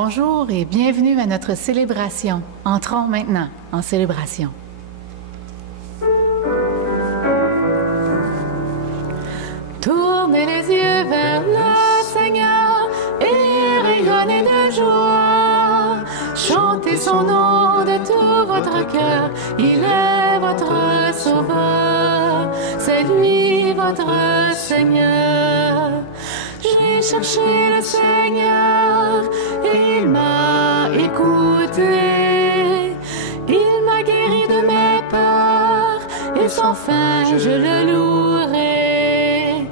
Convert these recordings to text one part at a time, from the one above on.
Bonjour et bienvenue à notre célébration. Entrons maintenant en célébration. Tournez les yeux vers le Seigneur et rayonnez de joie. Chantez son nom de tout votre cœur, il est votre sauveur, c'est lui votre Seigneur. J'ai cherché le Seigneur et il m'a écouté. Il m'a guéri de mes peurs et sans fin je le louerai.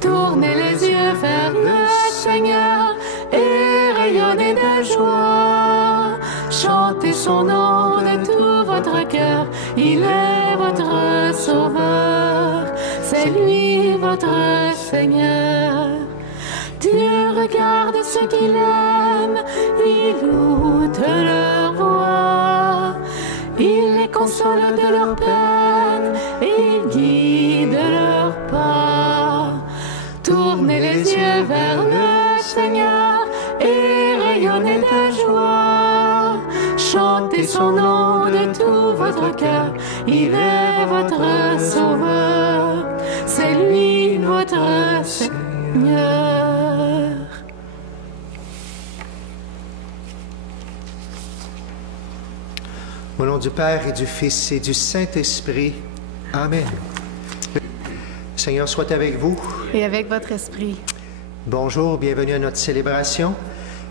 Tournez les yeux vers le Seigneur et rayonnez de joie. Chantez son nom de tout votre cœur, il est votre sauveur, c'est lui votre Seigneur. Dieu regarde ceux qu'il aime, il ôte leur voix, il les console de leur peine, il guide leurs pas. Tournez les yeux vers le Seigneur et rayonnez de joie. Chantez son nom de tout votre cœur, il est votre sauveur, c'est lui votre Seigneur. Au nom du Père et du Fils et du Saint-Esprit. Amen. Le Seigneur soit avec vous. Et avec votre esprit. Bonjour, bienvenue à notre célébration.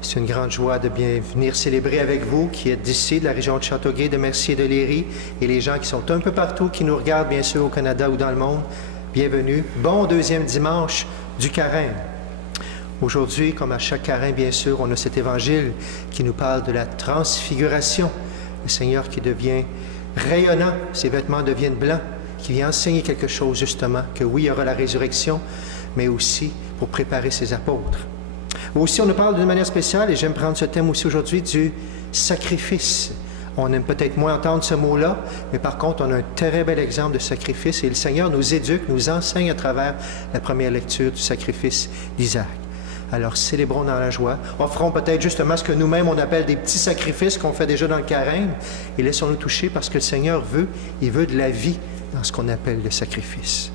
C'est une grande joie de bien venir célébrer avec vous qui êtes d'ici, de la région de Châteauguay, de Mercier et de Léry, et les gens qui sont un peu partout, qui nous regardent bien sûr au Canada ou dans le monde. Bienvenue. Bon deuxième dimanche du Carême. Aujourd'hui, comme à chaque Carême, bien sûr, on a cet évangile qui nous parle de la transfiguration. Le Seigneur qui devient rayonnant, ses vêtements deviennent blancs, qui vient enseigner quelque chose justement, que oui, il y aura la résurrection, mais aussi pour préparer ses apôtres. Aussi, on nous parle d'une manière spéciale, et j'aime prendre ce thème aussi aujourd'hui, du sacrifice. On aime peut-être moins entendre ce mot-là, mais par contre, on a un très bel exemple de sacrifice, et le Seigneur nous éduque, nous enseigne à travers la première lecture du sacrifice d'Isaac. Alors, célébrons dans la joie. Offrons peut-être justement ce que nous-mêmes, on appelle des petits sacrifices qu'on fait déjà dans le carême. Et laissons-nous toucher parce que le Seigneur veut, il veut de la vie dans ce qu'on appelle le sacrifice.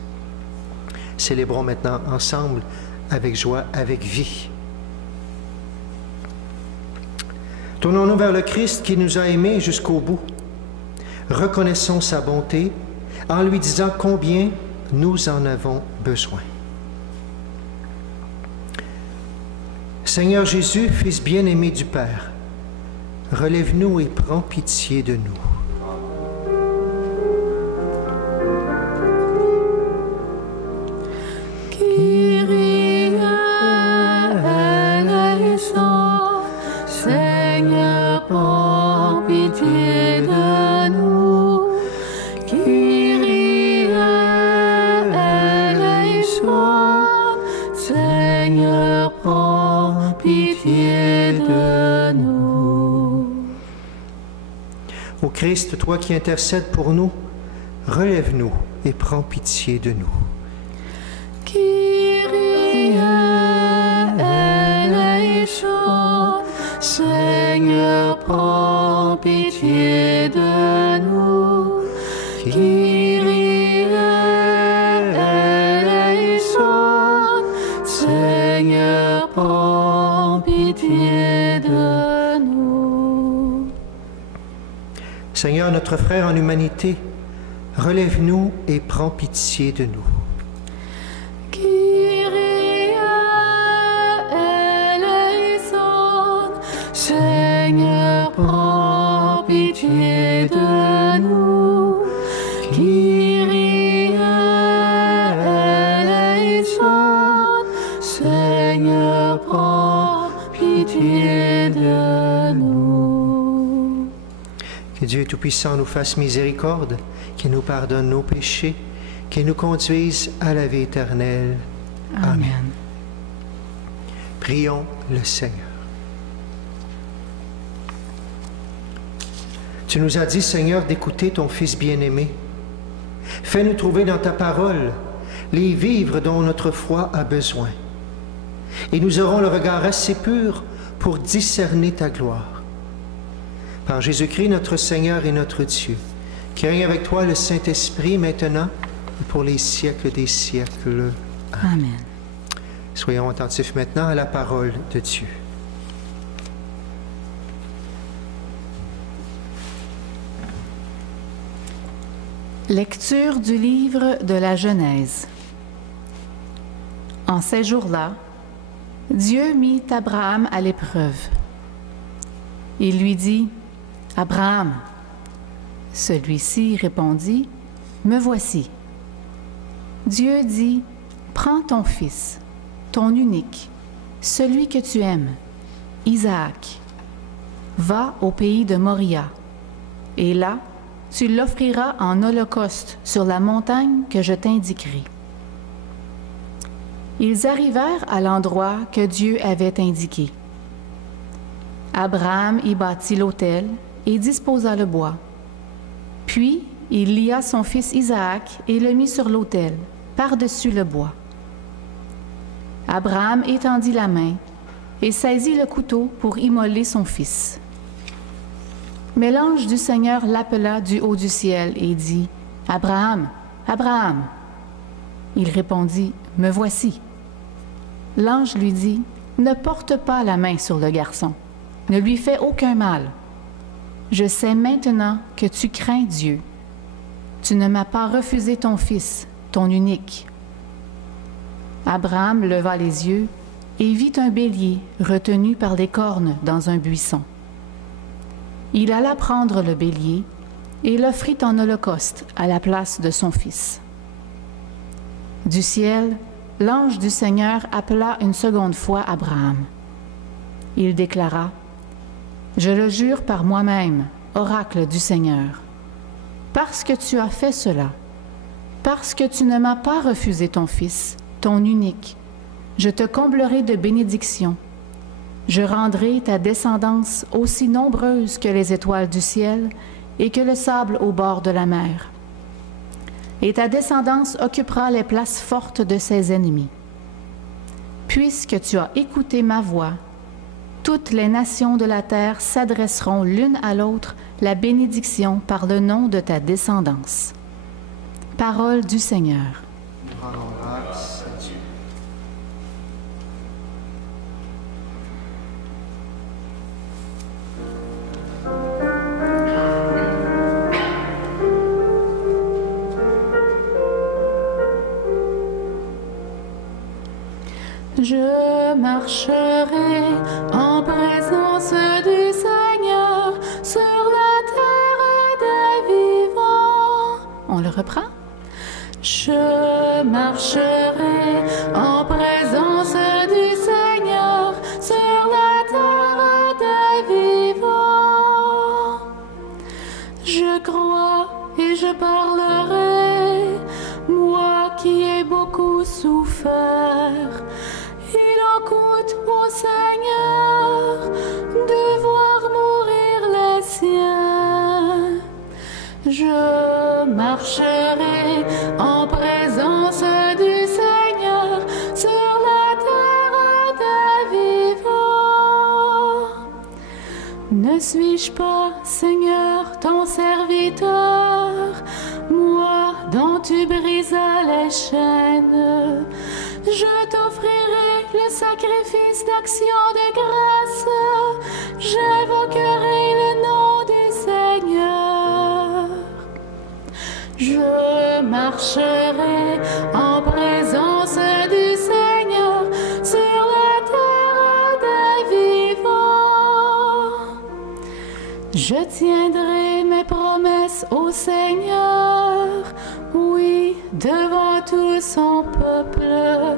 Célébrons maintenant ensemble, avec joie, avec vie. Tournons-nous vers le Christ qui nous a aimés jusqu'au bout. Reconnaissons sa bonté en lui disant combien nous en avons besoin. Seigneur Jésus, Fils bien-aimé du Père, relève-nous et prends pitié de nous. Kyrie eleison, Seigneur, prends pitié de nous. Kyrie eleison, Seigneur, prends pitié de nous. Ô Christ, toi qui intercèdes pour nous, relève-nous et prends pitié de nous. Kyrie eleison, Seigneur, prends pitié de nous. Kyrie eleison, Seigneur, prends pitié de nous. Seigneur, notre frère en humanité, relève-nous et prends pitié de nous. Kyrie eleison, Seigneur, prends pitié de nous. Kyrie eleison, Seigneur, prends pitié de nous. Que Dieu Tout-Puissant nous fasse miséricorde, qu'il nous pardonne nos péchés, qu'il nous conduise à la vie éternelle. Amen. Prions le Seigneur. Tu nous as dit, Seigneur, d'écouter ton Fils bien-aimé. Fais-nous trouver dans ta parole les vivres dont notre foi a besoin. Et nous aurons le regard assez pur pour discerner ta gloire. Par Jésus-Christ, notre Seigneur et notre Dieu, qui règne avec toi le Saint-Esprit maintenant et pour les siècles des siècles. Amen. Soyons attentifs maintenant à la parole de Dieu. Lecture du livre de la Genèse. En ces jours-là, Dieu mit Abraham à l'épreuve. Il lui dit, « Abraham !» Celui-ci répondit, « Me voici. » Dieu dit, « Prends ton fils, ton unique, celui que tu aimes, Isaac. Va au pays de Moria, et là, tu l'offriras en holocauste sur la montagne que je t'indiquerai. » Ils arrivèrent à l'endroit que Dieu avait indiqué. Abraham y bâtit l'autel et disposa le bois. Puis il lia son fils Isaac et le mit sur l'autel, par-dessus le bois. Abraham étendit la main et saisit le couteau pour immoler son fils. Mais l'ange du Seigneur l'appela du haut du ciel et dit, « Abraham, Abraham !» Il répondit, « Me voici. » L'ange lui dit, « Ne porte pas la main sur le garçon, ne lui fais aucun mal. Je sais maintenant que tu crains Dieu. Tu ne m'as pas refusé ton fils, ton unique. » Abraham leva les yeux et vit un bélier retenu par les cornes dans un buisson. Il alla prendre le bélier et l'offrit en holocauste à la place de son fils. Du ciel, l'ange du Seigneur appela une seconde fois Abraham. Il déclara, « Je le jure par moi-même, oracle du Seigneur, parce que tu as fait cela, parce que tu ne m'as pas refusé ton fils, ton unique, je te comblerai de bénédictions. Je rendrai ta descendance aussi nombreuse que les étoiles du ciel et que le sable au bord de la mer. Et ta descendance occupera les places fortes de ses ennemis. Puisque tu as écouté ma voix, toutes les nations de la terre s'adresseront l'une à l'autre la bénédiction par le nom de ta descendance. » Parole du Seigneur. Rendons grâce à Dieu. Je marcherai en présence du Seigneur sur la terre des vivants. On le reprend? Je marcherai en présence du Seigneur sur la terre des vivants. Je crois et je parlerai, moi qui ai beaucoup souffert. Il en coûte au Seigneur de voir mourir les siens. Je marcherai en présence du Seigneur sur la terre des vivants. Ne suis-je pas, Seigneur, ton serviteur, moi dont tu brisas les chaînes? Je t'offrirai le sacrifice d'action de grâce. J'invoquerai le nom du Seigneur. Je marcherai en présence du Seigneur sur la terre des vivants. Je tiendrai mes promesses au Seigneur, oui, devant tout son peuple,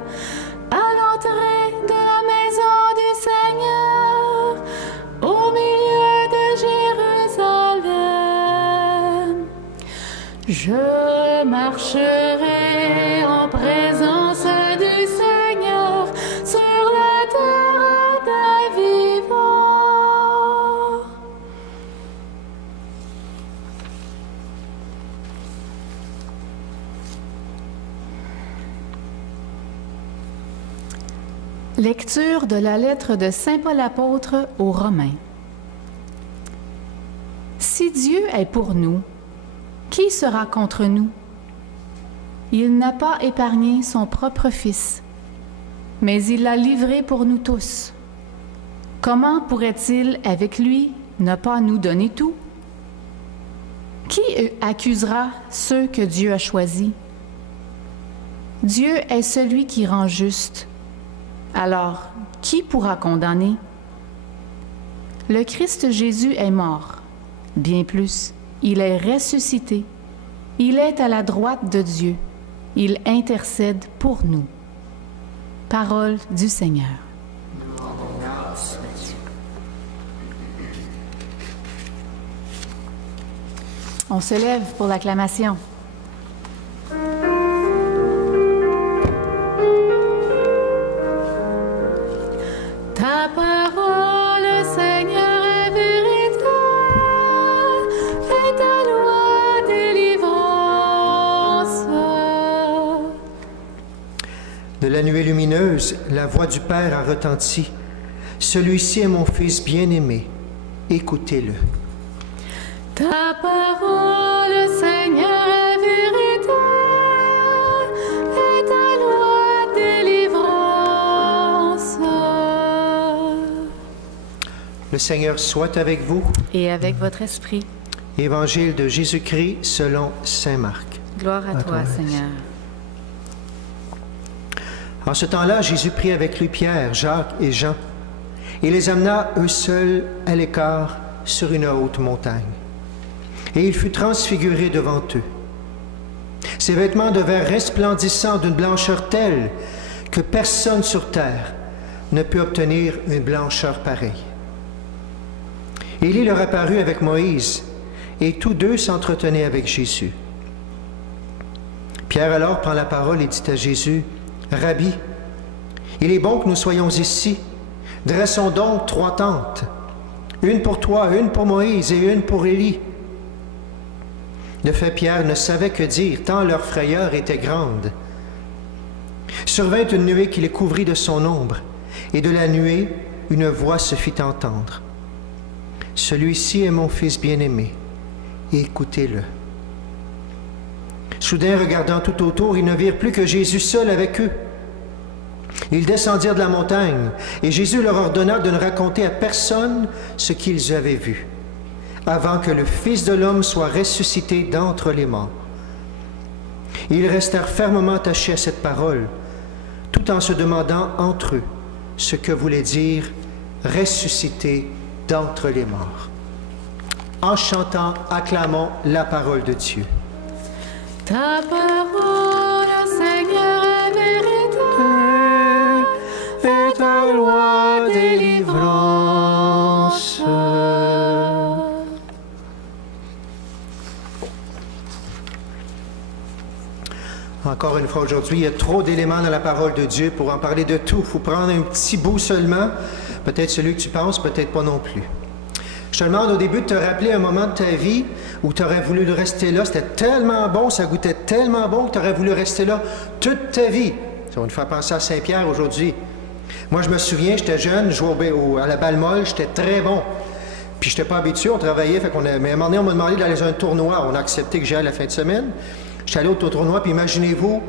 à l'entrée de la maison du Seigneur, au milieu de Jérusalem. Je marcherai en présence du Seigneur sur la terre des vivants. Lecture de la lettre de Saint Paul apôtre aux Romains. Si Dieu est pour nous, qui sera contre nous? Il n'a pas épargné son propre Fils, mais il l'a livré pour nous tous. Comment pourrait-il, avec lui, ne pas nous donner tout? Qui accusera ceux que Dieu a choisis? Dieu est celui qui rend juste. Alors, qui pourra condamner? Le Christ Jésus est mort. Bien plus, il est ressuscité. Il est à la droite de Dieu. Il intercède pour nous. Parole du Seigneur. On se lève pour l'acclamation. Ta parole, Seigneur, est véritable, et ta loi délivrance. De la nuée lumineuse, la voix du Père a retenti. Celui-ci est mon Fils bien-aimé. Écoutez-le. Ta parole, Seigneur, est véritable, et ta loi délivrance. Le Seigneur soit avec vous. Et avec votre esprit. Évangile de Jésus-Christ selon saint Marc. Gloire à toi, Seigneur. En ce temps-là, Jésus prit avec lui Pierre, Jacques et Jean, et les amena eux seuls à l'écart sur une haute montagne. Et il fut transfiguré devant eux. Ses vêtements devinrent resplendissants d'une blancheur telle que personne sur terre ne peut obtenir une blancheur pareille. Élie leur apparut avec Moïse, et tous deux s'entretenaient avec Jésus. Pierre alors prend la parole et dit à Jésus, « Rabbi, il est bon que nous soyons ici. Dressons donc 3 tentes, une pour toi, une pour Moïse et une pour Élie. » De fait, Pierre ne savait que dire, tant leur frayeur était grande. Survint une nuée qui les couvrit de son ombre, et de la nuée, une voix se fit entendre. « Celui-ci est mon Fils bien-aimé, écoutez-le. » Soudain, regardant tout autour, ils ne virent plus que Jésus seul avec eux. Ils descendirent de la montagne, et Jésus leur ordonna de ne raconter à personne ce qu'ils avaient vu, avant que le Fils de l'homme soit ressuscité d'entre les morts. Ils restèrent fermement attachés à cette parole, tout en se demandant entre eux ce que voulait dire « ressuscité d'entre les morts ». En chantant, acclamons la parole de Dieu. Ta parole, Seigneur, est véritable, et ta loi délivrance. Encore une fois aujourd'hui, il y a trop d'éléments dans la parole de Dieu pour en parler de tout. Il faut prendre un petit bout seulement, peut-être celui que tu penses, peut-être pas non plus. Je te demande au début de te rappeler un moment de ta vie où tu aurais voulu rester là. C'était tellement bon, ça goûtait tellement bon que tu aurais voulu rester là toute ta vie. Ça va nous faire penser à Saint-Pierre aujourd'hui. Moi, je me souviens, j'étais jeune, je jouais à la balle molle, j'étais très bon. Puis je n'étais pas habitué, on travaillait, mais à un moment donné, on m'a demandé d'aller à un tournoi. On a accepté que j'aille la fin de semaine. J'étais allé au tournoi, puis imaginez-vous,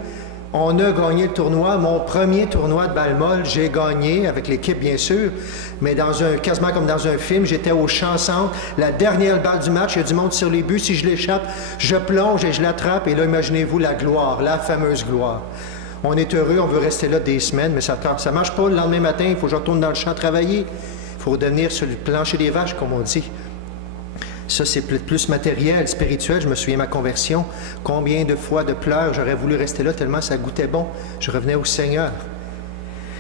on a gagné le tournoi. Mon premier tournoi de balle molle, j'ai gagné, avec l'équipe bien sûr, mais quasiment comme dans un film, j'étais au champ-centre, la dernière balle du match, il y a du monde sur les buts, si je l'échappe, je plonge et je l'attrape, et là, imaginez-vous la gloire, la fameuse gloire. On est heureux, on veut rester là des semaines, mais ça ne marche pas. Le lendemain matin, il faut que je retourne dans le champ travailler. Il faut redevenir sur le plancher des vaches, comme on dit. Ça, c'est plus matériel, spirituel. Je me souviens de ma conversion. Combien de fois de pleurs j'aurais voulu rester là tellement ça goûtait bon. Je revenais au Seigneur.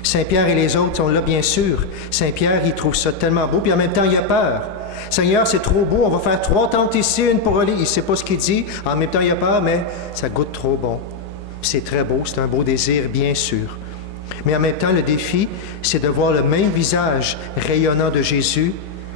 Saint-Pierre et les autres sont là, bien sûr. Saint-Pierre, il trouve ça tellement beau, puis en même temps, il a peur. Seigneur, c'est trop beau, on va faire 3 tentes ici, une pour aller. Il ne sait pas ce qu'il dit. En même temps, il a peur, mais ça goûte trop bon. C'est très beau, c'est un beau désir, bien sûr. Mais en même temps, le défi, c'est de voir le même visage rayonnant de Jésus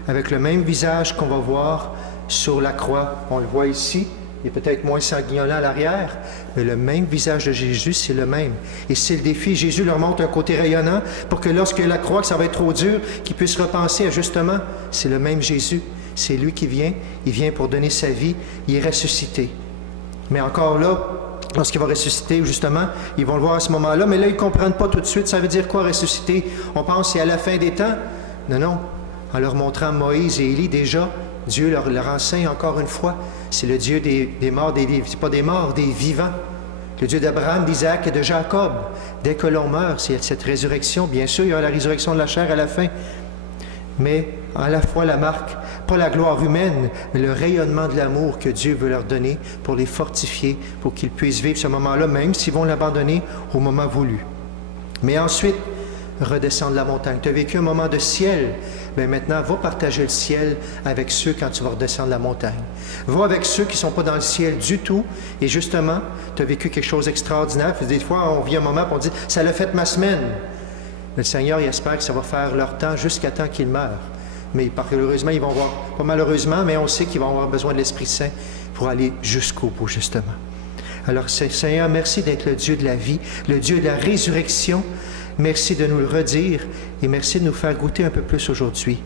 avec le même visage qu'on va voir sur la croix. On le voit ici, Il est peut-être moins sanguignolant à l'arrière, mais le même visage de Jésus, c'est le même. Et c'est le défi. Jésus leur montre un côté rayonnant pour que lorsque la croix, que ça va être trop dur, qu'ils puissent repenser à justement, c'est le même Jésus. C'est lui qui vient. Il vient pour donner sa vie. Il est ressuscité. Mais encore là, lorsqu'il va ressusciter, justement, ils vont le voir à ce moment-là, mais là, ils ne comprennent pas tout de suite. Ça veut dire quoi, ressusciter? On pense que c'est à la fin des temps. Non, non. En leur montrant Moïse et Élie, déjà, Dieu leur enseigne encore une fois. C'est le Dieu des morts, c'est pas des morts, des vivants. Le Dieu d'Abraham, d'Isaac et de Jacob. Dès que l'on meurt, c'est cette résurrection. Bien sûr, il y aura la résurrection de la chair à la fin. Mais à la fois la marque, pas la gloire humaine, mais le rayonnement de l'amour que Dieu veut leur donner pour les fortifier, pour qu'ils puissent vivre ce moment-là, même s'ils vont l'abandonner au moment voulu. Mais ensuite, redescendre la montagne. Tu as vécu un moment de ciel, bien maintenant, va partager le ciel avec ceux quand tu vas redescendre la montagne. Va avec ceux qui ne sont pas dans le ciel du tout, et justement, tu as vécu quelque chose d'extraordinaire. Des fois, on vit un moment et on dit « ça l'a fait ma semaine ». Le Seigneur, il espère que ça va faire leur temps jusqu'à temps qu'ils meurent. Mais malheureusement, ils vont avoir, pas malheureusement, mais on sait qu'ils vont avoir besoin de l'Esprit Saint pour aller jusqu'au bout, justement. Alors, Seigneur, merci d'être le Dieu de la vie, le Dieu de la résurrection. Merci de nous le redire et merci de nous faire goûter un peu plus aujourd'hui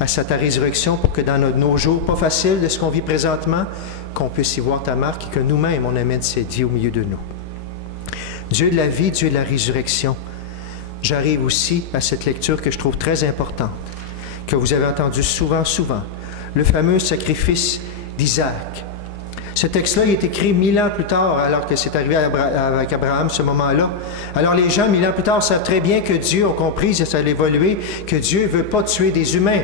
à ta résurrection pour que dans nos jours pas faciles de ce qu'on vit présentement, qu'on puisse y voir ta marque et que nous-mêmes, on amène cette vie au milieu de nous. Dieu de la vie, Dieu de la résurrection. J'arrive aussi à cette lecture que je trouve très importante, que vous avez entendu souvent, le fameux sacrifice d'Isaac. Ce texte-là, il est écrit 1000 ans plus tard, alors que c'est arrivé avec Abraham, ce moment-là. Alors les gens, 1000 ans plus tard, savent très bien que Dieu a compris, ça a évolué, que Dieu ne veut pas tuer des humains.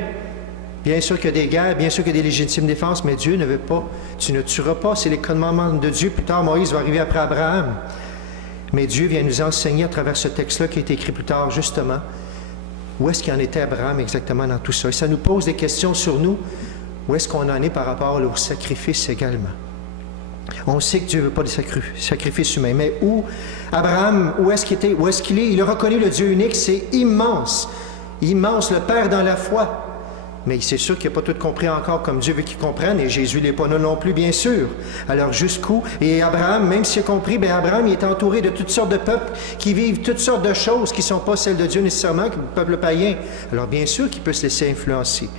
Bien sûr qu'il y a des guerres, bien sûr qu'il y a des légitimes défenses, mais Dieu ne veut pas. Tu ne tueras pas, c'est les commandements de Dieu. Plus tard, Moïse va arriver après Abraham. Mais Dieu vient nous enseigner à travers ce texte-là qui est écrit plus tard, justement, où est-ce qu'il en était Abraham exactement dans tout ça. Et ça nous pose des questions sur nous. Où est-ce qu'on en est par rapport au sacrifice également? On sait que Dieu ne veut pas de sacrifice humain. Mais où, Abraham, où est-ce qu'il était? Où est-ce qu'il est? Il a reconnu le Dieu unique, c'est immense. Immense, le Père dans la foi. Mais c'est sûr qu'il n'a pas tout compris encore comme Dieu veut qu'il comprenne, et Jésus n'est pas non plus, bien sûr. Alors jusqu'où? Et Abraham, même s'il a compris, bien Abraham, il est entouré de toutes sortes de peuples qui vivent toutes sortes de choses qui ne sont pas celles de Dieu nécessairement, que le peuple païen. Alors bien sûr qu'il peut se laisser influencer.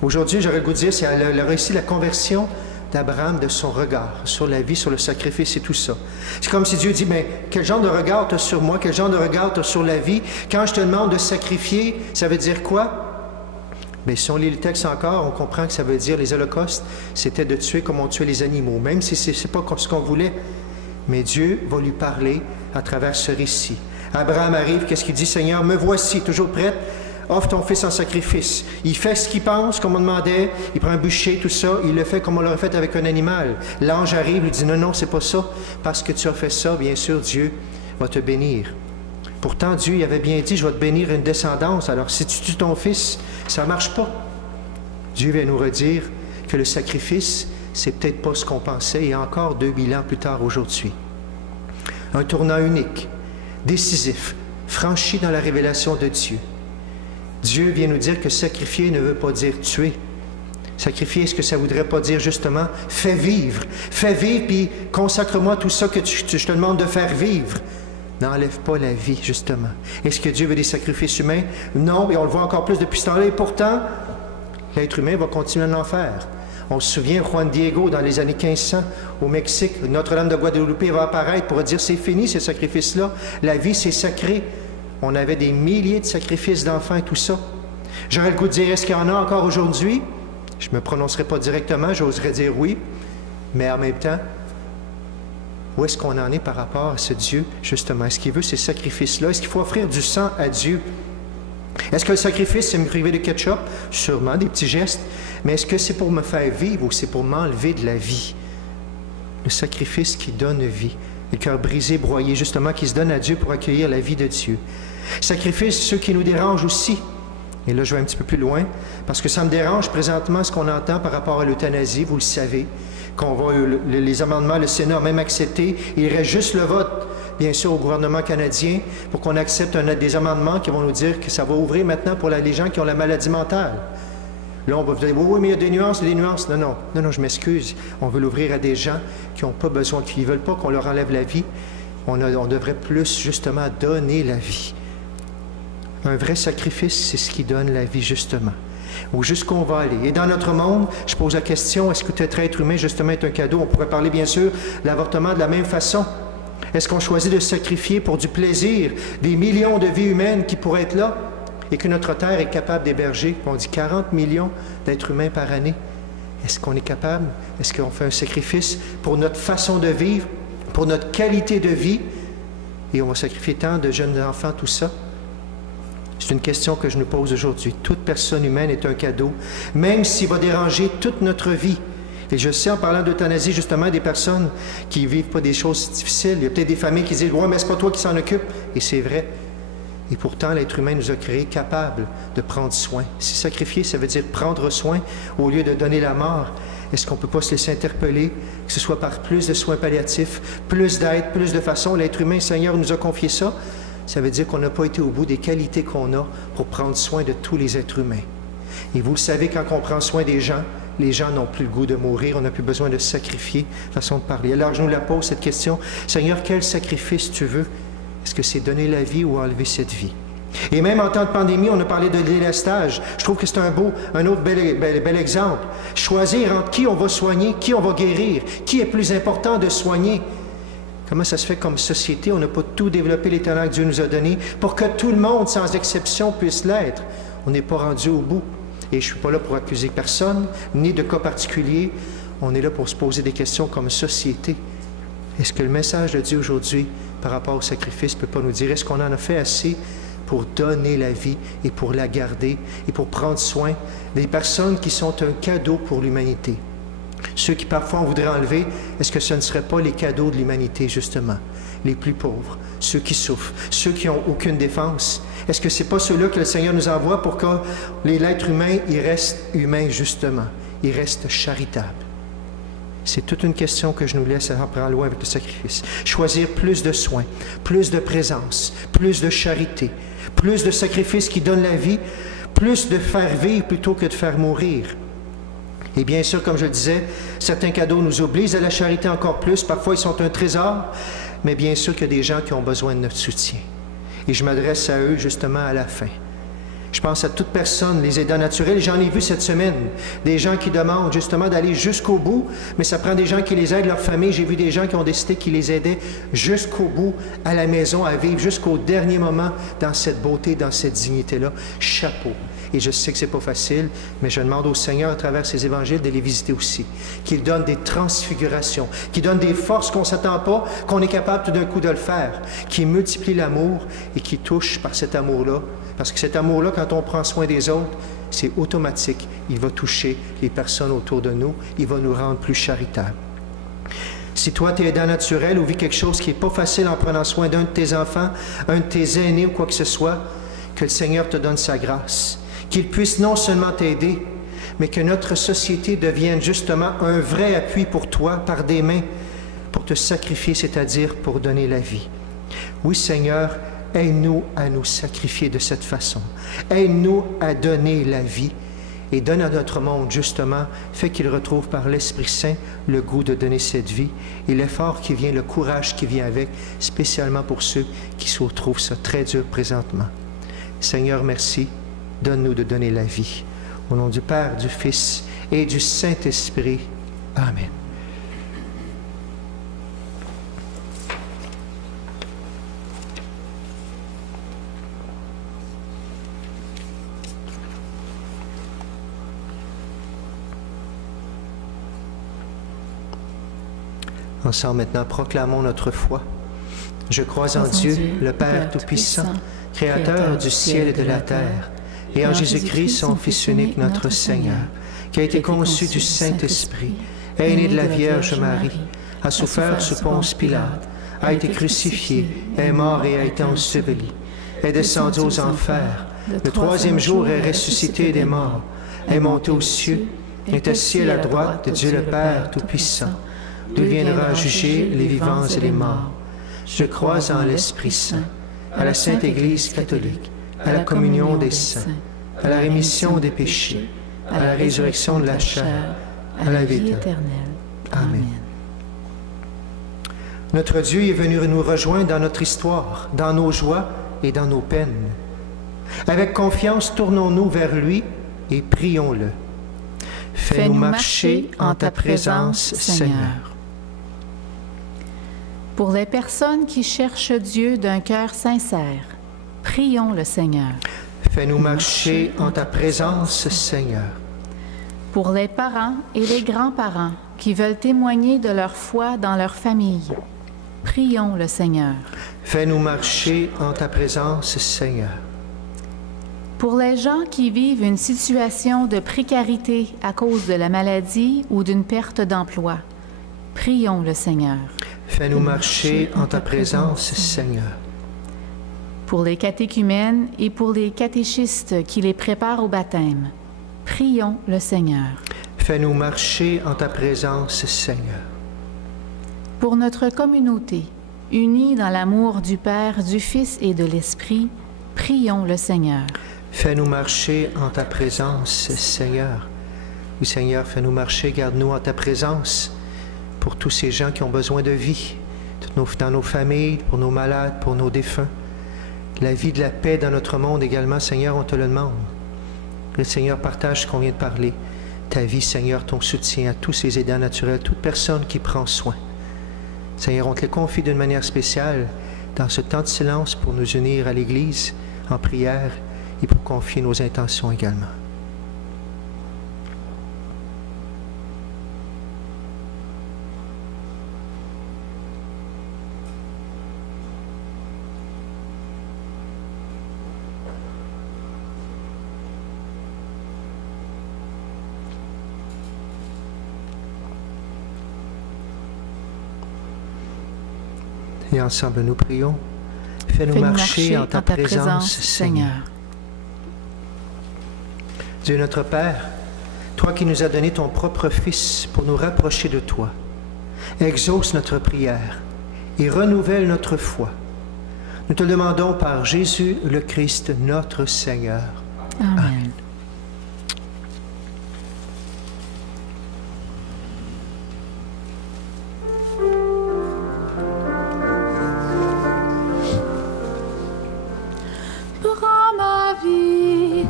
Aujourd'hui, j'aurais le goût de dire, c'est le récit de la conversion d'Abraham, de son regard sur la vie, sur le sacrifice et tout ça. C'est comme si Dieu dit, mais quel genre de regard tu as sur moi, quel genre de regard tu as sur la vie? Quand je te demande de sacrifier, ça veut dire quoi? Mais si on lit le texte encore, on comprend que ça veut dire les holocaustes, c'était de tuer comme on tuait les animaux, même si ce n'est pas ce qu'on voulait. Mais Dieu va lui parler à travers ce récit. Abraham arrive, qu'est-ce qu'il dit? Seigneur, me voici, toujours prête, offre ton fils en sacrifice. Il fait ce qu'il pense, comme on demandait, il prend un bûcher, tout ça, il le fait comme on l'aurait fait avec un animal. L'ange arrive, il dit non, non, c'est pas ça, parce que tu as fait ça, bien sûr, Dieu va te bénir. Pourtant, Dieu il avait bien dit, je vais te bénir une descendance. Alors, si tu tues ton fils, ça ne marche pas. Dieu vient nous redire que le sacrifice, c'est peut-être pas ce qu'on pensait, et encore 2000 ans plus tard aujourd'hui. Un tournant unique, décisif, franchi dans la révélation de Dieu. Dieu vient nous dire que sacrifier ne veut pas dire tuer. Sacrifier, est-ce que ça ne voudrait pas dire justement, fais vivre, puis consacre-moi tout ça que je te demande de faire vivre. N'enlève pas la vie, justement. Est-ce que Dieu veut des sacrifices humains? Non, et on le voit encore plus depuis ce temps-là. Et pourtant, l'être humain va continuer à en faire. On se souvient, Juan Diego, dans les années 1500, au Mexique, Notre-Dame de Guadalupe va apparaître pour dire, c'est fini ces sacrifices-là. La vie, c'est sacré. On avait des milliers de sacrifices d'enfants et tout ça. J'aurais le goût de dire, est-ce qu'il y en a encore aujourd'hui? Je ne me prononcerai pas directement, j'oserais dire oui. Mais en même temps, où est-ce qu'on en est par rapport à ce Dieu, justement? Est-ce qu'il veut ces sacrifices-là? Est-ce qu'il faut offrir du sang à Dieu? Est-ce que le sacrifice, c'est me priver de ketchup? Sûrement, des petits gestes. Mais est-ce que c'est pour me faire vivre ou c'est pour m'enlever de la vie? Le sacrifice qui donne vie. Le cœur brisé, broyé, justement, qui se donne à Dieu pour accueillir la vie de Dieu. Sacrifice, ceux qui nous dérangent aussi. Et là, je vais un petit peu plus loin, parce que ça me dérange présentement ce qu'on entend par rapport à l'euthanasie, vous le savez, qu'on va, les amendements, le Sénat a même accepté, il reste juste le vote, bien sûr, au gouvernement canadien, pour qu'on accepte des amendements qui vont nous dire que ça va ouvrir maintenant pour les gens qui ont la maladie mentale. Là, on va vous dire, oui, mais il y a des nuances, Non, non, non, non, je m'excuse. On veut l'ouvrir à des gens qui n'ont pas besoin, qui ne veulent pas qu'on leur enlève la vie. On devrait plus, justement, donner la vie. Un vrai sacrifice, c'est ce qui donne la vie, justement. Ou jusqu'où on va aller. Et dans notre monde, je pose la question, est-ce que être humain, justement, est un cadeau? On pourrait parler, bien sûr, de l'avortement de la même façon. Est-ce qu'on choisit de sacrifier pour du plaisir des millions de vies humaines qui pourraient être là et que notre Terre est capable d'héberger? On dit 40 millions d'êtres humains par année. Est-ce qu'on est capable? Est-ce qu'on fait un sacrifice pour notre façon de vivre, pour notre qualité de vie? Et on va sacrifier tant de jeunes enfants, tout ça? C'est une question que je nous pose aujourd'hui. Toute personne humaine est un cadeau, même s'il va déranger toute notre vie. Et je sais, en parlant d'euthanasie, justement, des personnes qui ne vivent pas des choses difficiles. Il y a peut-être des familles qui disent « Ouais, mais c'est pas toi qui s'en occupe. » Et c'est vrai. Et pourtant, l'être humain nous a créés capables de prendre soin. Si sacrifier, ça veut dire prendre soin au lieu de donner la mort. Est-ce qu'on ne peut pas se laisser interpeller, que ce soit par plus de soins palliatifs, plus d'aide, plus de façons? L'être humain, le Seigneur nous a confié ça. Ça veut dire qu'on n'a pas été au bout des qualités qu'on a pour prendre soin de tous les êtres humains. Et vous le savez, quand on prend soin des gens, les gens n'ont plus le goût de mourir, on n'a plus besoin de sacrifier, façon de parler. Alors je nous la pose, cette question. Seigneur, quel sacrifice tu veux? Est-ce que c'est donner la vie ou enlever cette vie? Et même en temps de pandémie, on a parlé de délestage. Je trouve que c'est un autre bel exemple. Choisir entre qui on va soigner, qui on va guérir, qui est plus important de soigner. Comment ça se fait comme société, on n'a pas tout développé les talents que Dieu nous a donnés pour que tout le monde, sans exception, puisse l'être. On n'est pas rendu au bout. Et je ne suis pas là pour accuser personne, ni de cas particuliers. On est là pour se poser des questions comme société. Est-ce que le message de Dieu aujourd'hui, par rapport au sacrifice, ne peut pas nous dire, est-ce qu'on en a fait assez pour donner la vie et pour la garder et pour prendre soin des personnes qui sont un cadeau pour l'humanité? Ceux qui parfois on voudrait enlever, est-ce que ce ne seraient pas les cadeaux de l'humanité, justement? Les plus pauvres, ceux qui souffrent, ceux qui n'ont aucune défense. Est-ce que ce n'est pas ceux-là que le Seigneur nous envoie pour que l'être humain, il reste humain, justement? Il reste charitable. C'est toute une question que je nous laisse apprendre loin avec le sacrifice. Choisir plus de soins, plus de présence, plus de charité, plus de sacrifices qui donnent la vie, plus de faire vivre plutôt que de faire mourir. Et bien sûr, comme je le disais, certains cadeaux nous obligent à la charité encore plus. Parfois, ils sont un trésor, mais bien sûr qu'il y a des gens qui ont besoin de notre soutien. Et je m'adresse à eux justement à la fin. Je pense à toute personne, les aidants naturels. J'en ai vu cette semaine, des gens qui demandent justement d'aller jusqu'au bout, mais ça prend des gens qui les aident, leur famille. J'ai vu des gens qui ont décidé qu'ils les aidaient jusqu'au bout, à la maison, à vivre jusqu'au dernier moment dans cette beauté, dans cette dignité-là. Chapeau. Et je sais que ce n'est pas facile, mais je demande au Seigneur, à travers ces évangiles, de les visiter aussi. Qu'il donne des transfigurations, qu'il donne des forces qu'on ne s'attend pas, qu'on est capable tout d'un coup de le faire, qu'il multiplie l'amour et qu'il touche par cet amour-là. Parce que cet amour-là, quand on prend soin des autres, c'est automatique. Il va toucher les personnes autour de nous. Il va nous rendre plus charitables. Si toi, tu es aidant naturel ou vis quelque chose qui n'est pas facile en prenant soin d'un de tes enfants, un de tes aînés ou quoi que ce soit, que le Seigneur te donne sa grâce. Qu'il puisse non seulement t'aider, mais que notre société devienne justement un vrai appui pour toi par des mains, pour te sacrifier, c'est-à-dire pour donner la vie. Oui, Seigneur, aide-nous à nous sacrifier de cette façon. Aide-nous à donner la vie et donne à notre monde, justement, fait qu'il retrouve par l'Esprit Saint le goût de donner cette vie et l'effort qui vient, le courage qui vient avec, spécialement pour ceux qui se trouvent ça très dur présentement. Seigneur, merci. Donne-nous de donner la vie. Au nom du Père, du Fils et du Saint-Esprit. Amen. Ensemble maintenant, proclamons notre foi. Je crois en Dieu, le Père Tout-Puissant, Créateur du ciel et de la terre, et en Jésus-Christ, son Fils unique, notre Seigneur, qui a été conçu du Saint-Esprit, est né de la Vierge Marie, a souffert sous Ponce Pilate, a été crucifié, est mort et a été enseveli, est descendu aux enfers, le troisième jour est ressuscité des morts, est monté aux cieux, est assis à la droite de Dieu le Père Tout-Puissant, d'où viendra juger les vivants et les morts. Je crois en l'Esprit Saint, à la Sainte Église catholique, à la communion des saints, à la rémission des péchés, à la résurrection de la chair, à la vie éternelle. Amen. Notre Dieu est venu nous rejoindre dans notre histoire, dans nos joies et dans nos peines. Avec confiance, tournons-nous vers lui et prions-le. Fais-nous marcher en ta présence, Seigneur. Pour les personnes qui cherchent Dieu d'un cœur sincère, prions le Seigneur. Fais-nous marcher en ta présence, Seigneur. Pour les parents et les grands-parents qui veulent témoigner de leur foi dans leur famille, prions le Seigneur. Fais-nous marcher en ta présence, Seigneur. Pour les gens qui vivent une situation de précarité à cause de la maladie ou d'une perte d'emploi, prions le Seigneur. Fais-nous marcher en ta présence, Seigneur. Pour les catéchumènes et pour les catéchistes qui les préparent au baptême, prions le Seigneur. Fais-nous marcher en ta présence, Seigneur. Pour notre communauté, unie dans l'amour du Père, du Fils et de l'Esprit, prions le Seigneur. Fais-nous marcher en ta présence, Seigneur. Oui, Seigneur, fais-nous marcher, garde-nous en ta présence pour tous ces gens qui ont besoin de vie, dans nos familles, pour nos malades, pour nos défunts. La vie de la paix dans notre monde également, Seigneur, on te le demande. Le Seigneur, partage ce qu'on vient de parler. Ta vie, Seigneur, ton soutien à tous ces aidants naturels, toute personne qui prend soin. Seigneur, on te les confie d'une manière spéciale dans ce temps de silence pour nous unir à l'Église en prière et pour confier nos intentions également. Et ensemble, nous prions. Fais-nous marcher en ta présence, Seigneur. Dieu notre Père, toi qui nous as donné ton propre Fils pour nous rapprocher de toi, exauce notre prière et renouvelle notre foi. Nous te demandons par Jésus le Christ, notre Seigneur. Amen. Amen.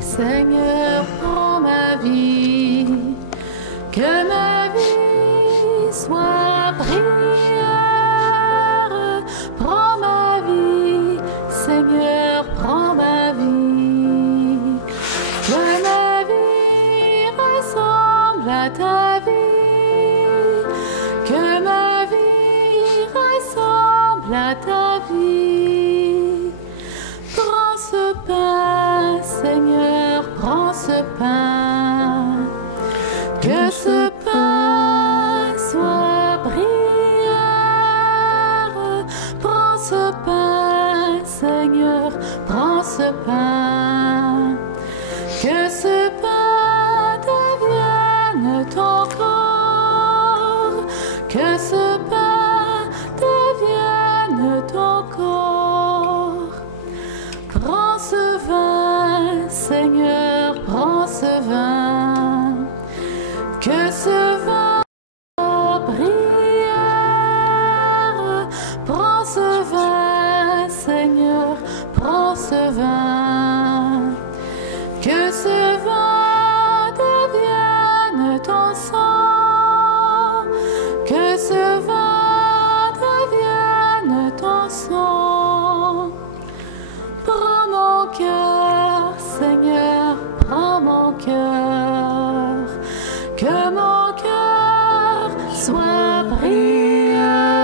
Seigneur, prends ma vie, que ma vie soit prière. Prends ma vie, Seigneur, prends ma vie, que ma vie ressemble à ta vie, que ma vie ressemble à ta vie. Prends ce pain, Seigneur, prends ce pain, que ce pain soit prière. Prends ce pain, Seigneur, prends ce pain, que ce pain devienne ton corps, que ce pain devienne ton corps. Prends ce vin, Seigneur, prends ce vin, que ce vin soit prière. Prends ce vin, Seigneur, prends ce vin, que ce vin devienne ton sang, que ce vin devienne ton sang. Prends mon cœur, Seigneur, prends mon cœur, que mon cœur soit prière.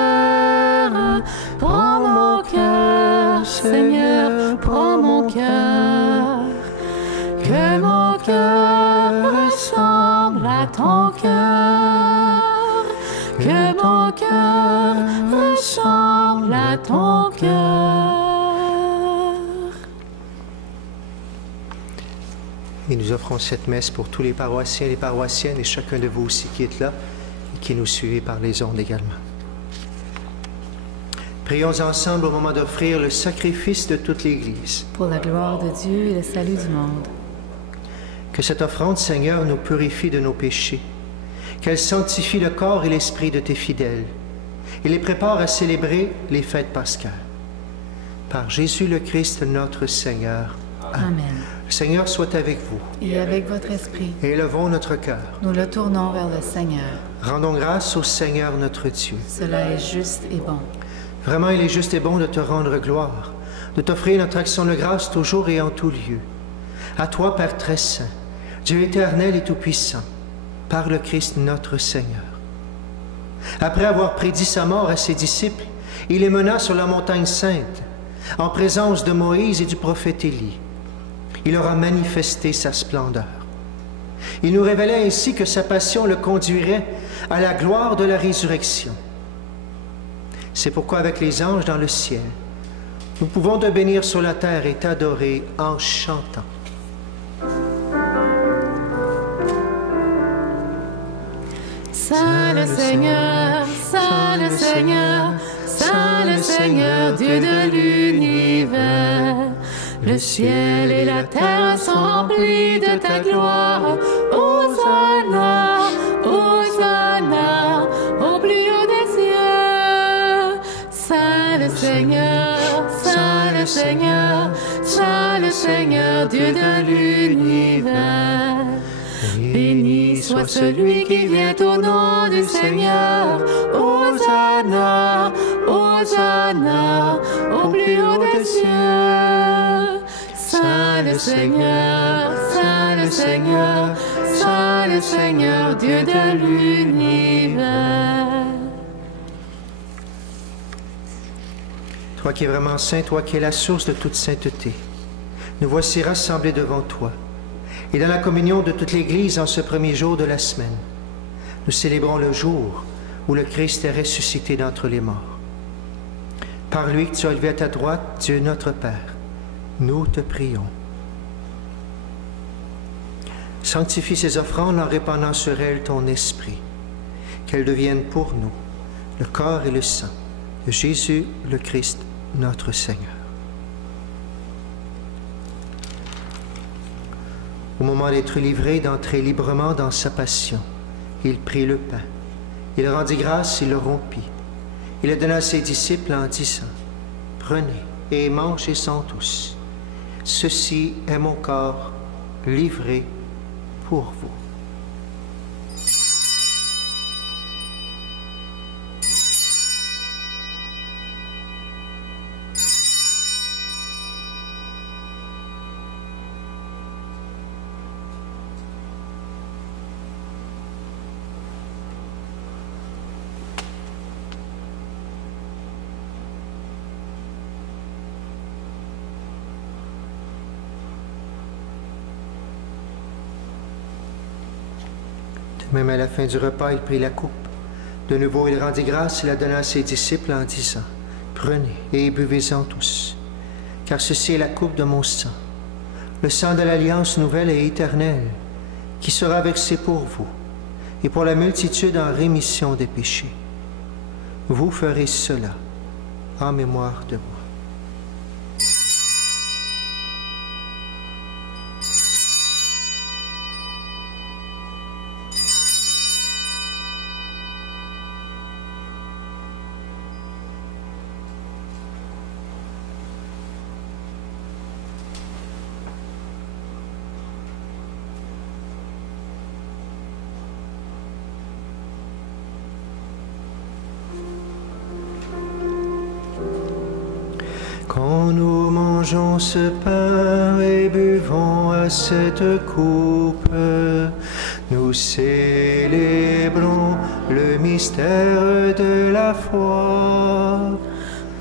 Prends mon cœur, Seigneur, prends mon cœur, que mon cœur ressemble à ton cœur, que mon cœur ressemble à ton cœur. Et nous offrons cette messe pour tous les paroissiens et les paroissiennes et chacun de vous aussi qui êtes là et qui nous suivez par les ondes également. Prions ensemble au moment d'offrir le sacrifice de toute l'Église. Pour la gloire de Dieu et le salut du monde. Que cette offrande, Seigneur, nous purifie de nos péchés, qu'elle sanctifie le corps et l'esprit de tes fidèles, et les prépare à célébrer les fêtes pascales. Par Jésus le Christ, notre Seigneur. Amen. Le Seigneur soit avec vous. Et avec votre esprit, Et élevons notre cœur. nous le tournons vers le Seigneur. Rendons grâce au Seigneur notre Dieu. Cela est juste et bon. Vraiment, il est juste et bon de te rendre gloire, de t'offrir notre action de grâce toujours et en tout lieu. À toi, Père très saint, Dieu éternel et tout-puissant, par le Christ notre Seigneur. Après avoir prédit sa mort à ses disciples, il les mena sur la montagne sainte, en présence de Moïse et du prophète Élie. Il leur a manifesté sa splendeur. Il nous révélait ainsi que sa passion le conduirait à la gloire de la résurrection. C'est pourquoi avec les anges dans le ciel, nous pouvons te bénir sur la terre et t'adorer en chantant. Saint le Seigneur, Saint le Seigneur, Saint le Seigneur, Dieu de l'univers. Le ciel et la terre sont remplis de ta gloire. Hosanna, Hosanna, au plus haut des cieux. Saint le Seigneur, Saint le Seigneur, Saint le Seigneur, Dieu de l'univers. Béni soit celui qui vient au nom du Seigneur. Hosanna, Hosanna, au plus haut des cieux. Saint le Seigneur, Saint le Seigneur, Saint le Seigneur, Dieu de l'univers. Toi qui es vraiment saint, toi qui es la source de toute sainteté, nous voici rassemblés devant toi. Et dans la communion de toute l'Église en ce premier jour de la semaine, nous célébrons le jour où le Christ est ressuscité d'entre les morts. Par lui que tu as élevé à ta droite, Dieu notre Père, nous te prions. Sanctifie ces offrandes en répandant sur elles ton esprit, qu'elles deviennent pour nous le corps et le sang de Jésus le Christ, notre Seigneur. Au moment d'être livré, d'entrer librement dans sa passion, il prit le pain. Il rendit grâce, il le rompit. Il le donna à ses disciples en disant, « Prenez et mangez-en tous. Ceci est mon corps livré pour vous. » Même à la fin du repas, il prit la coupe. De nouveau, il rendit grâce et la donna à ses disciples en disant, « Prenez et buvez-en tous, car ceci est la coupe de mon sang, le sang de l'alliance nouvelle et éternelle, qui sera versé pour vous et pour la multitude en rémission des péchés. Vous ferez cela en mémoire de moi. » Quand nous mangeons ce pain et buvons à cette coupe, nous célébrons le mystère de la foi.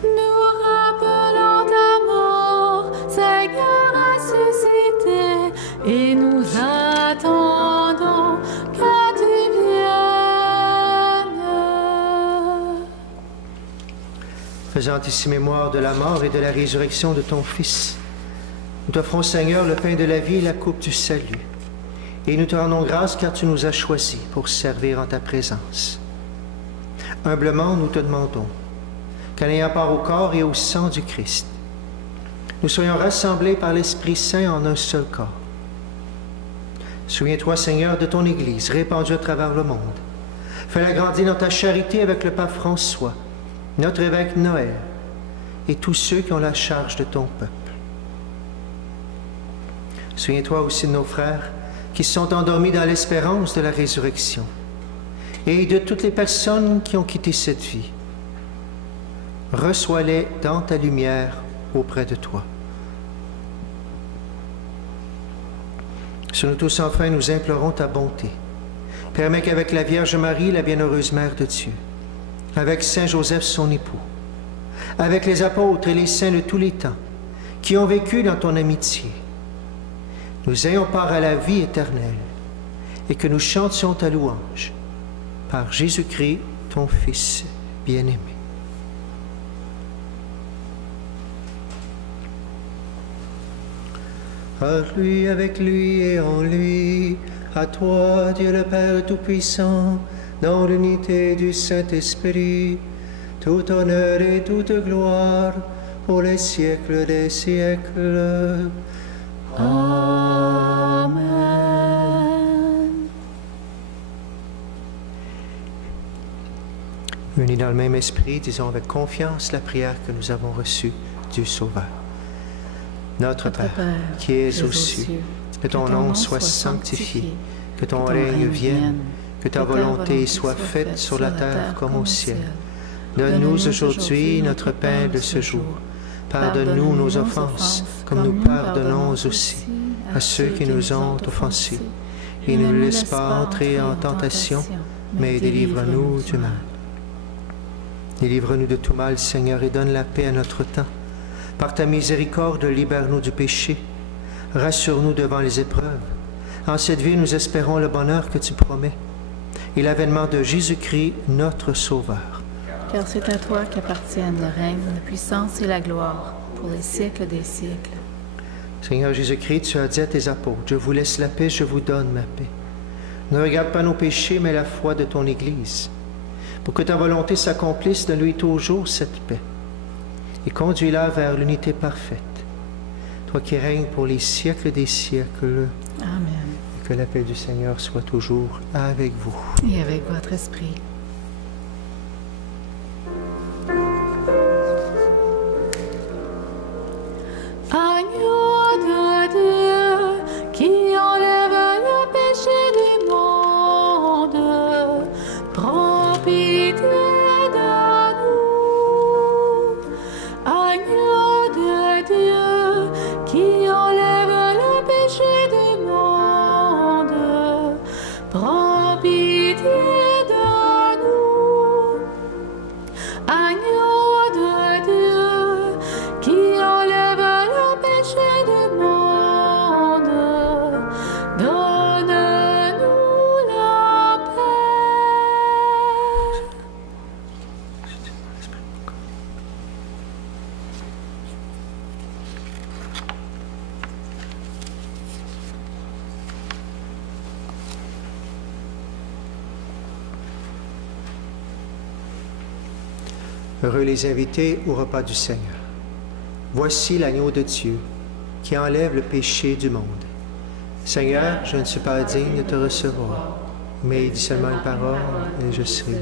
Nous rappelons ta mort, Seigneur ressuscité, et nous attendons que tu viennes. Faisant ici mémoire de la mort et de la résurrection de ton Fils, nous t'offrons, Seigneur, le pain de la vie et la coupe du salut. Et nous te rendons grâce car tu nous as choisis pour servir en ta présence. Humblement, nous te demandons qu'en ayant part au corps et au sang du Christ, nous soyons rassemblés par l'Esprit Saint en un seul corps. Souviens-toi, Seigneur, de ton Église répandue à travers le monde. Fais-la grandir dans ta charité avec le pape François, notre évêque Noël et tous ceux qui ont la charge de ton peuple. Souviens-toi aussi de nos frères qui sont endormis dans l'espérance de la résurrection et de toutes les personnes qui ont quitté cette vie. Reçois-les dans ta lumière auprès de toi. Sur nous tous, enfin, nous implorons ta bonté. Permets qu'avec la Vierge Marie, la bienheureuse Mère de Dieu, avec Saint Joseph, son époux, avec les apôtres et les saints de tous les temps, qui ont vécu dans ton amitié, nous ayons part à la vie éternelle et que nous chantions ta louange par Jésus-Christ, ton Fils bien-aimé. Par lui, avec lui et en lui, à toi, Dieu le Père Tout-Puissant, dans l'unité du Saint-Esprit, tout honneur et toute gloire pour les siècles des siècles. Amen. Unis dans le même esprit, disons avec confiance la prière que nous avons reçue du Sauveur. Notre Père, qui es aux cieux, que ton nom soit sanctifié, que ton règne vienne, que ta volonté soit faite sur la terre comme au ciel. Donne-nous aujourd'hui notre pain de ce jour. Pardonne-nous nos offenses, comme nous pardonnons aussi à ceux qui nous ont offensés. Et ne nous laisse pas entrer en tentation, mais délivre-nous du mal. Délivre-nous de tout mal, Seigneur, et donne la paix à notre temps. Par ta miséricorde, libère-nous du péché. Rassure-nous devant les épreuves. En cette vie, nous espérons le bonheur que tu promets et l'avènement de Jésus-Christ, notre Sauveur. Car c'est à toi qu'appartiennent le règne, la puissance et la gloire pour les siècles des siècles. Seigneur Jésus-Christ, tu as dit à tes apôtres, « Je vous laisse la paix, je vous donne ma paix. » Ne regarde pas nos péchés, mais la foi de ton Église. Pour que ta volonté s'accomplisse, donne-lui toujours cette paix et conduis-la vers l'unité parfaite. Toi qui règnes pour les siècles des siècles. Amen. Et que la paix du Seigneur soit toujours avec vous. Et avec votre esprit. Agneau de Dieu, qui enlève le péché du monde, prends pitié de nous. Agneau de Dieu, qui enlève le péché du monde, prends pitié de nous. Agneau de Dieu, qui enlève le péché du monde, donne-nous la paix. Heureux les invités au repas du Seigneur. Voici l'agneau de Dieu qui enlève le péché du monde. Seigneur, je ne suis pas digne de te recevoir, mais dis seulement une parole et je serai.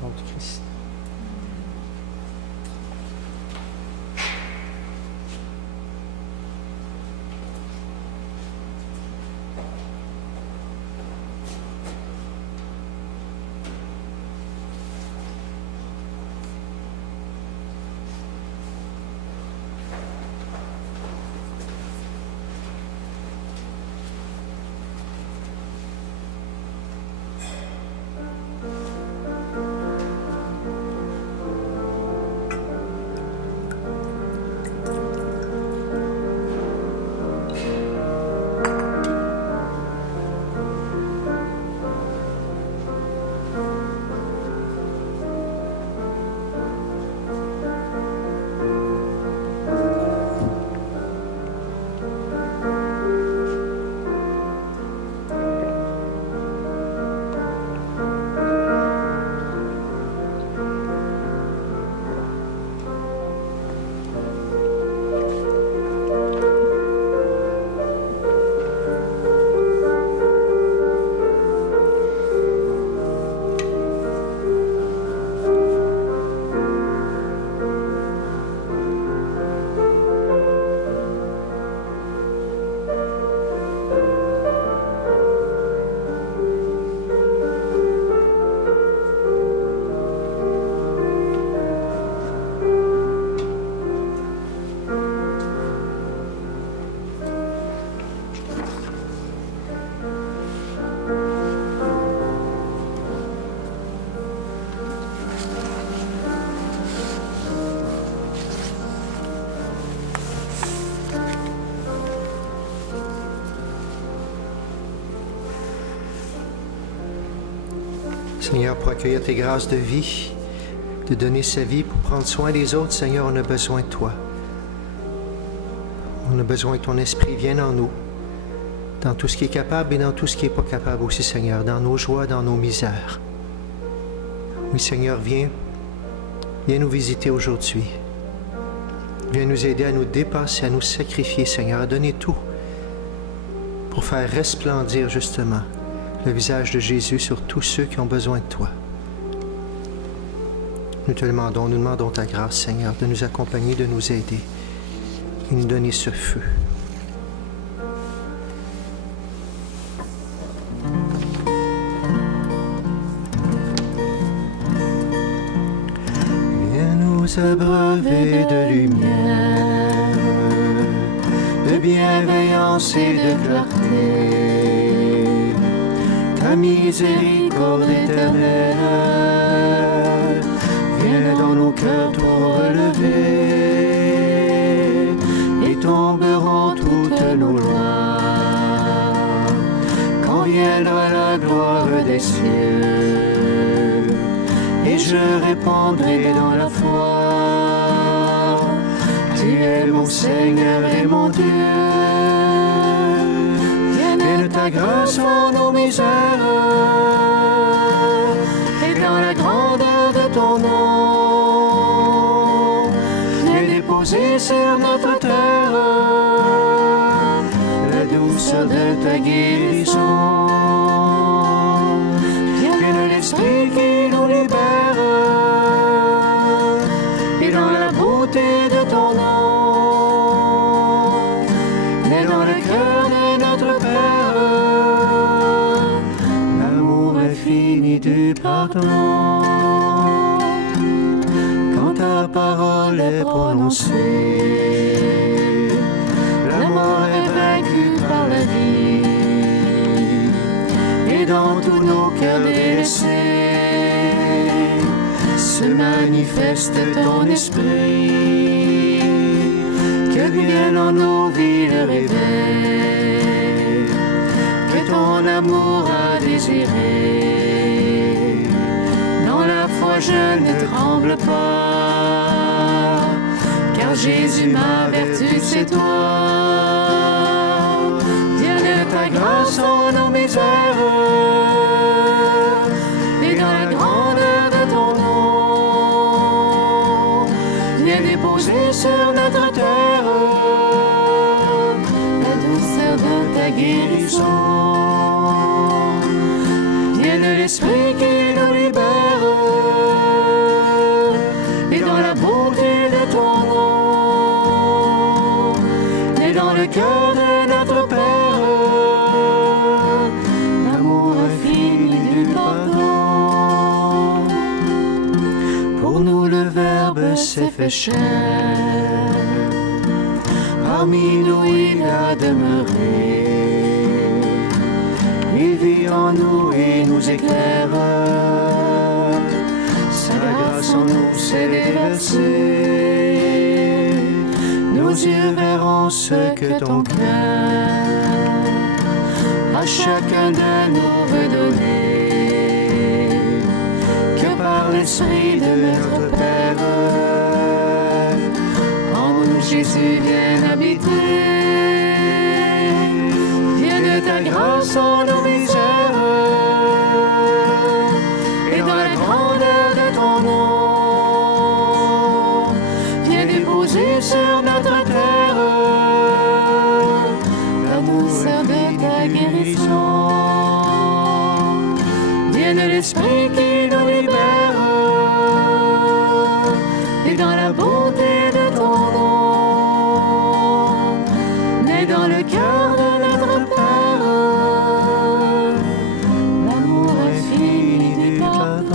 Corps du Christ. Seigneur, pour accueillir tes grâces de vie, de donner sa vie pour prendre soin des autres, Seigneur, on a besoin de toi. On a besoin que ton esprit vienne en nous, dans tout ce qui est capable et dans tout ce qui n'est pas capable aussi, Seigneur, dans nos joies, dans nos misères. Oui, Seigneur, viens nous visiter aujourd'hui. Viens nous aider à nous dépasser, à nous sacrifier, Seigneur, à donner tout pour faire resplendir justement le visage de Jésus sur tous ceux qui ont besoin de toi. Nous demandons ta grâce, Seigneur, de nous accompagner, de nous aider et nous donner ce feu. Viens nous abreuver de lumière, de bienveillance et de clarté. Ta miséricorde éternelle vient dans nos cœurs tout relever et tomberont toutes nos lois quand viendra la gloire des cieux et je répondrai dans la foi. Tu es mon Seigneur et mon Dieu. Vienne ta grâce en nos misères et dans la grandeur de ton nom. Viens déposer sur notre terre la douceur de ta guérison. Vienne l'Esprit qui nous libère et dans la beauté de ton nom. Viens dans le cœur de notre Père l'amour infini du pardon. Quand ta parole est prononcée, la mort est vaincue par la vie, et dans tous nos cœurs délaissés se manifeste ton esprit. Que vienne en nos vies le réveil que ton amour a désiré. Dans la foi je ne tremble pas, car Jésus ma vertu c'est toi. Viens ta grâce en nos misères et dans la grandeur de ton nom. Viens déposer sur notre terre la douceur de ta guérison. Vienne l'Esprit qui nous libère et dans la beauté de ton nom et dans le cœur de notre Père l'amour infini du pardon. Pour nous le Verbe s'est fait chair, parmi nous il a demeuré. Il vit en nous et nous éclaire. Sa grâce en nous s'est déversée. Nos yeux verront ce que ton cœur à chacun de nous veut donner. Que par l'Esprit de notre Père en nous Jésus vienne habiter. Vienne ta grâce en nos misères et dans la grandeur de ton nom. Viens déposer sur notre terre la douceur de ta guérison. Vienne l'Esprit qui nous libère et dans la beauté de ton nom, né dans le cœur de notre Père l'amour infini du pardon.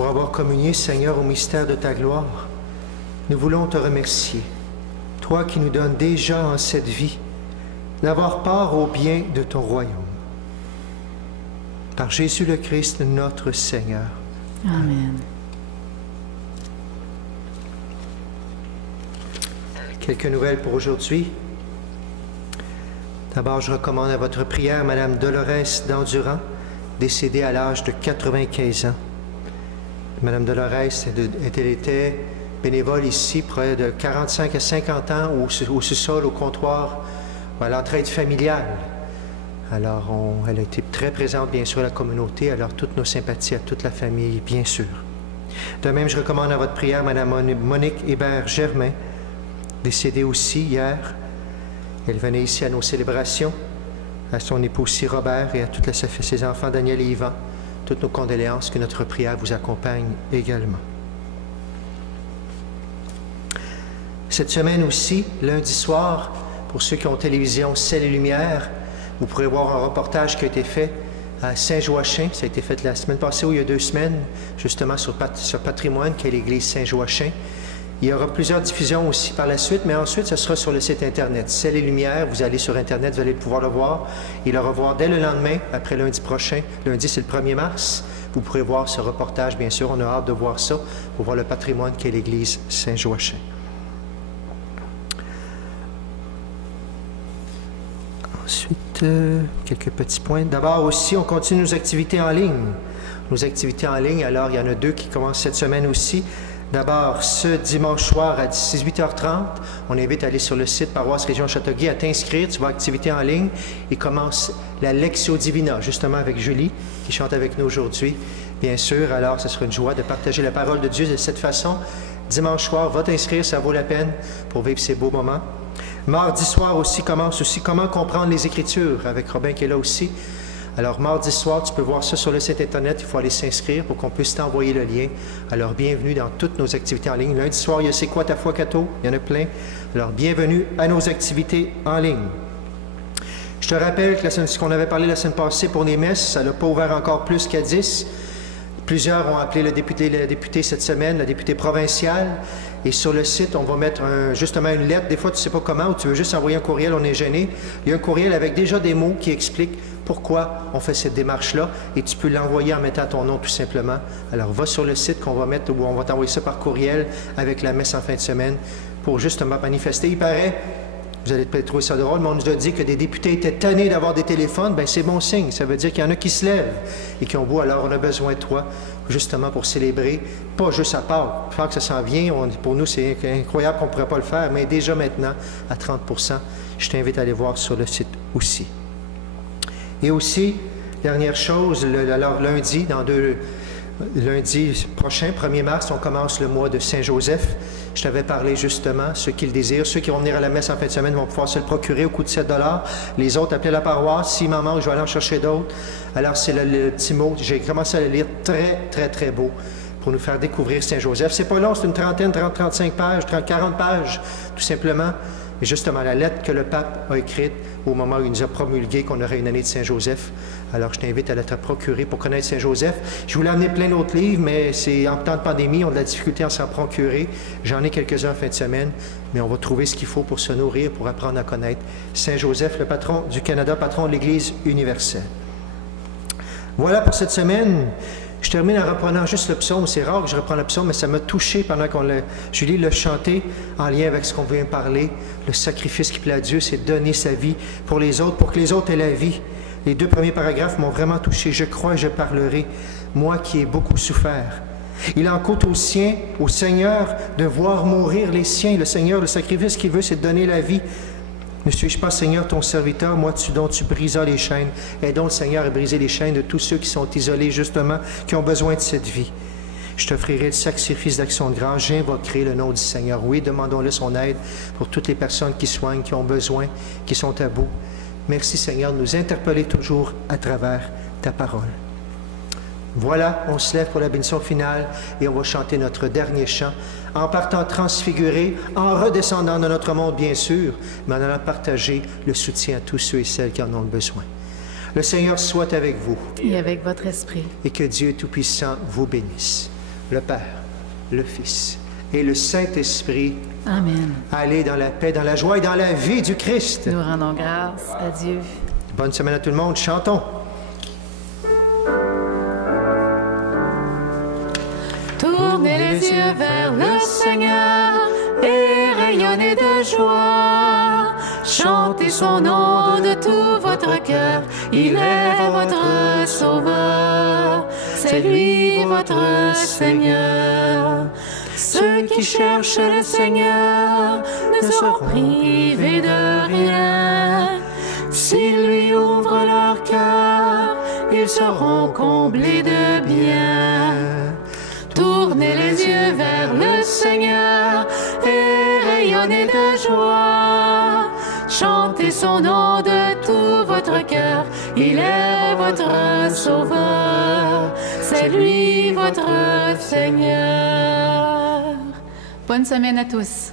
pour avoir communié, Seigneur, au mystère de ta gloire. Nous voulons te remercier, toi qui nous donnes déjà en cette vie d'avoir part au bien de ton royaume. Par Jésus le Christ, notre Seigneur. Amen. Quelques nouvelles pour aujourd'hui. D'abord, je recommande à votre prière Mme Dolores d'Endurant, décédée à l'âge de 95 ans. Mme Dolores, elle était bénévole ici, près de 45 à 50 ans, au sous-sol, au comptoir, à l'entraide familiale. Alors, elle a été très présente, bien sûr, à la communauté. Alors, toutes nos sympathies à toute la famille, bien sûr. De même, je recommande à votre prière Mme Monique Hébert-Germain, décédée aussi hier. Elle venait ici à nos célébrations, à son époux aussi Robert et à tous ses enfants Daniel et Yvan. Toutes nos condoléances, que notre prière vous accompagne également. Cette semaine aussi, lundi soir, pour ceux qui ont télévision Ciel et Lumière, vous pourrez voir un reportage qui a été fait à Saint-Joachim. Ça a été fait la semaine passée ou il y a 2 semaines, justement sur Patrimoine, qui est l'église Saint-Joachim. Il y aura plusieurs diffusions aussi par la suite, mais ensuite, ce sera sur le site Internet. Ciel et Lumière, vous allez sur Internet, vous allez pouvoir le voir et le revoir dès le lendemain, après lundi prochain. Lundi, c'est le 1er mars. Vous pourrez voir ce reportage, bien sûr. On a hâte de voir ça, pour voir le patrimoine qu'est l'église Saint-Joachim. Ensuite, quelques petits points. D'abord aussi, on continue nos activités en ligne. Nos activités en ligne, alors il y en a 2 qui commencent cette semaine aussi. D'abord, ce dimanche soir à 18h30, on invite à aller sur le site Paroisse Région Châteauguay à t'inscrire. Tu vas à activité en ligne et commence la Lectio Divina, justement avec Julie, qui chante avec nous aujourd'hui. Bien sûr, alors, ce sera une joie de partager la parole de Dieu de cette façon. Dimanche soir, va t'inscrire, ça vaut la peine pour vivre ces beaux moments. Mardi soir aussi commence aussi Comment comprendre les Écritures, avec Robin qui est là aussi. Alors, mardi soir, tu peux voir ça sur le site Internet. Il faut aller s'inscrire pour qu'on puisse t'envoyer le lien. Alors, bienvenue dans toutes nos activités en ligne. Lundi soir, il y a C'est quoi ta foi, Cato? Il y en a plein. Alors, bienvenue à nos activités en ligne. Je te rappelle que ce qu'on avait parlé la semaine passée pour les messes, ça n'a pas ouvert encore plus qu'à 10. Plusieurs ont appelé la députée cette semaine, la députée provinciale. Et sur le site, on va mettre justement une lettre. Des fois, tu ne sais pas comment, ou tu veux juste envoyer un courriel, on est gêné. Il y a un courriel avec déjà des mots qui expliquent pourquoi on fait cette démarche-là. Et tu peux l'envoyer en mettant ton nom tout simplement. Alors, va sur le site qu'on va mettre, où on va t'envoyer ça par courriel avec la messe en fin de semaine pour justement manifester. Il paraît, vous allez peut-être trouver ça drôle, mais on nous a dit que des députés étaient tannés d'avoir des téléphones. Bien, c'est bon signe. Ça veut dire qu'il y en a qui se lèvent et qui ont beau. Alors, on a besoin de toi, justement, pour célébrer, pas juste à Pâques. Pâques, ça s'en vient. Pour nous, c'est incroyable qu'on ne pourrait pas le faire, mais déjà maintenant, à 30%, je t'invite à aller voir sur le site aussi. Et aussi, dernière chose, alors lundi, lundi prochain, 1er mars, on commence le mois de Saint-Joseph. Je t'avais parlé justement, ceux qui le désirent. Ceux qui vont venir à la messe en fin de semaine vont pouvoir se le procurer au coût de 7 $. Les autres, appelez la paroisse. S'il m'en manque, je vais aller en chercher d'autres. Alors, c'est le petit mot. J'ai commencé à le lire très, très, très beau pour nous faire découvrir Saint-Joseph. C'est pas long, c'est une trentaine, 30-35 pages, 30-40 pages, tout simplement. Et justement, la lettre que le pape a écrite au moment où il nous a promulgué qu'on aurait une année de Saint-Joseph. Alors, je t'invite à la te procurer pour connaître Saint-Joseph. Je voulais amener plein d'autres livres, mais c'est en temps de pandémie, on a de la difficulté à s'en procurer. J'en ai quelques-uns en fin de semaine, mais on va trouver ce qu'il faut pour se nourrir, pour apprendre à connaître Saint-Joseph, le patron du Canada, patron de l'Église universelle. Voilà pour cette semaine. Je termine en reprenant juste le psaume. C'est rare que je reprends le psaume, mais ça m'a touché pendant Julie l'a chanté en lien avec ce qu'on vient parler. Le sacrifice qui plaît à Dieu, c'est donner sa vie pour les autres, pour que les autres aient la vie. Les 2 premiers paragraphes m'ont vraiment touché. Je crois et je parlerai, moi qui ai beaucoup souffert. Il en coûte aux siens, au Seigneur, de voir mourir les siens. Le Seigneur, le sacrifice qu'il veut, c'est de donner la vie. Ne suis-je pas, Seigneur, ton serviteur, moi dont tu brisas les chaînes? Aidons le Seigneur à briser les chaînes de tous ceux qui sont isolés, justement, qui ont besoin de cette vie. Je t'offrirai le sacrifice d'action de grâce. J'invoquerai le nom du Seigneur. Oui, demandons-le son aide pour toutes les personnes qui soignent, qui ont besoin, qui sont à bout. Merci, Seigneur, de nous interpeller toujours à travers ta parole. Voilà, on se lève pour la bénédiction finale et on va chanter notre dernier chant en partant transfiguré, en redescendant dans notre monde, bien sûr, mais en allant partager le soutien à tous ceux et celles qui en ont besoin. Le Seigneur soit avec vous. Et avec votre esprit. Et que Dieu Tout-Puissant vous bénisse. le Père, le Fils et le Saint-Esprit. Amen. Allez dans la paix, dans la joie et dans la vie du Christ. Nous rendons grâce à Dieu. Bonne semaine à tout le monde. Chantons. Tournez les yeux vers le Seigneur et rayonnez de joie. Chantez son nom de tout votre cœur. Il est votre Sauveur. C'est lui votre Seigneur. Ceux qui cherchent le Seigneur ne seront privés de rien. S'ils lui ouvrent leur cœur, ils seront comblés de bien. Tournez les yeux vers le Seigneur et rayonnez de joie. Chantez son nom de tout votre cœur. Il est votre Sauveur. C'est lui votre Seigneur. Bonne semaine à tous.